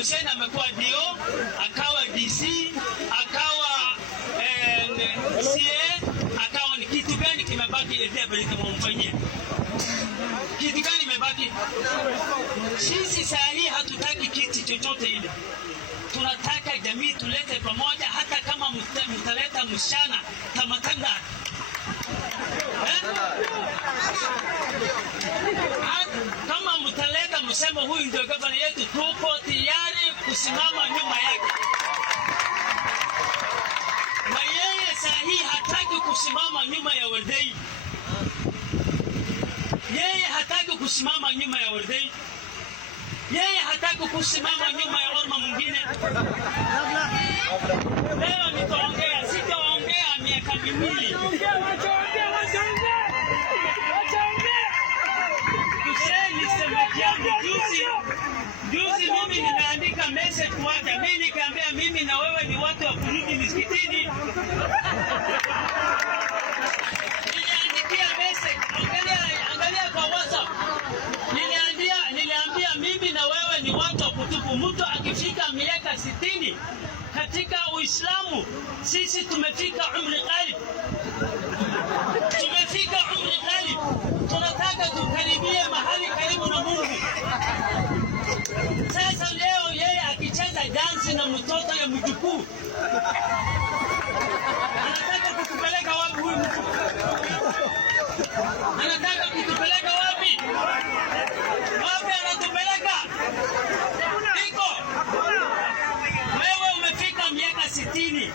Hussein amekuwa dio, akawa DC, akawa CA, akawa ni kitu gani kimebaki ile Baraka mumfanyia? Kitu gani kimebaki? Sisi saa hii hatutaki kitu chochote ile. Tunataka jamii tulete pamoja, hata kama mtaleta mshana tamatanga. Kama mtaleta msemo huyu ndio gavana yetu, tuko tayari kusimama nyuma yake. Na yeye sahihi hataki kusimama nyuma ya Wardei. Yeye hataki kusimama nyuma ya Wardei. Yeye hataki kusimama nyuma ya orma mwingine. Leo nitaongea, sitaongea miaka miwili. Juzi mimi ninaandika message kwake, mimi nikamwambia mimi na wewe ni watu wa kurudi misikitini. Niliandikia message, angalia kwa WhatsApp. Niliambia mimi na wewe ni watu wa kutubu. Mtu akifika miaka 60 katika Uislamu, sisi tumefika umri qalib. Tumefika umri qalib. Tunataka tukaribie mahali karibu na Mungu. Sasa leo yeye akicheza dansi na mtoto ya mjukuu, anataka kutupeleka wapi huyu mtu? Anataka kutupeleka wapi? Wapi anatupeleka? Iko wewe umefika miaka 60,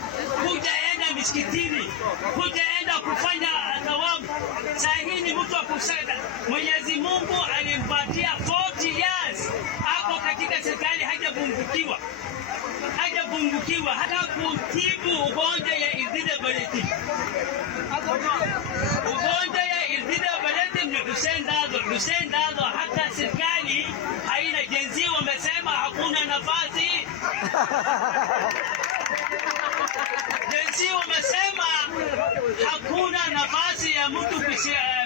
hujaenda misikitini, hujaenda kufanya thawabu. Sasa hii ni mtu akusada. Mwenyezi Mungu alimpatia 40 years. Ako katika serikali hajapungukiwa hata kutibu ugonjwa ya Idrida Baleti. Ugonjwa ya Idrida Baleti ni Hussein Dado hata serikali haina jenzi, wamesema hakuna nafasi. Jenzi wamesema hakuna nafasi ya mtu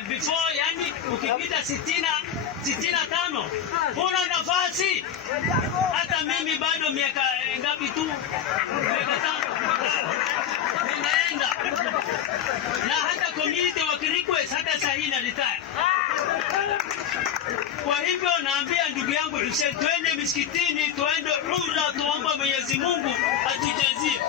before, yani ukipita 65 huna nafasi. Hata mimi bado miaka ngapi tu, miaka 5 ninaenda, na hata community wakirequest hata sahi na retire. Kwa hivyo naambia ndugu yangu Hussein, twende misikitini, twende umra, tuombe Mwenyezi Mungu atujazie.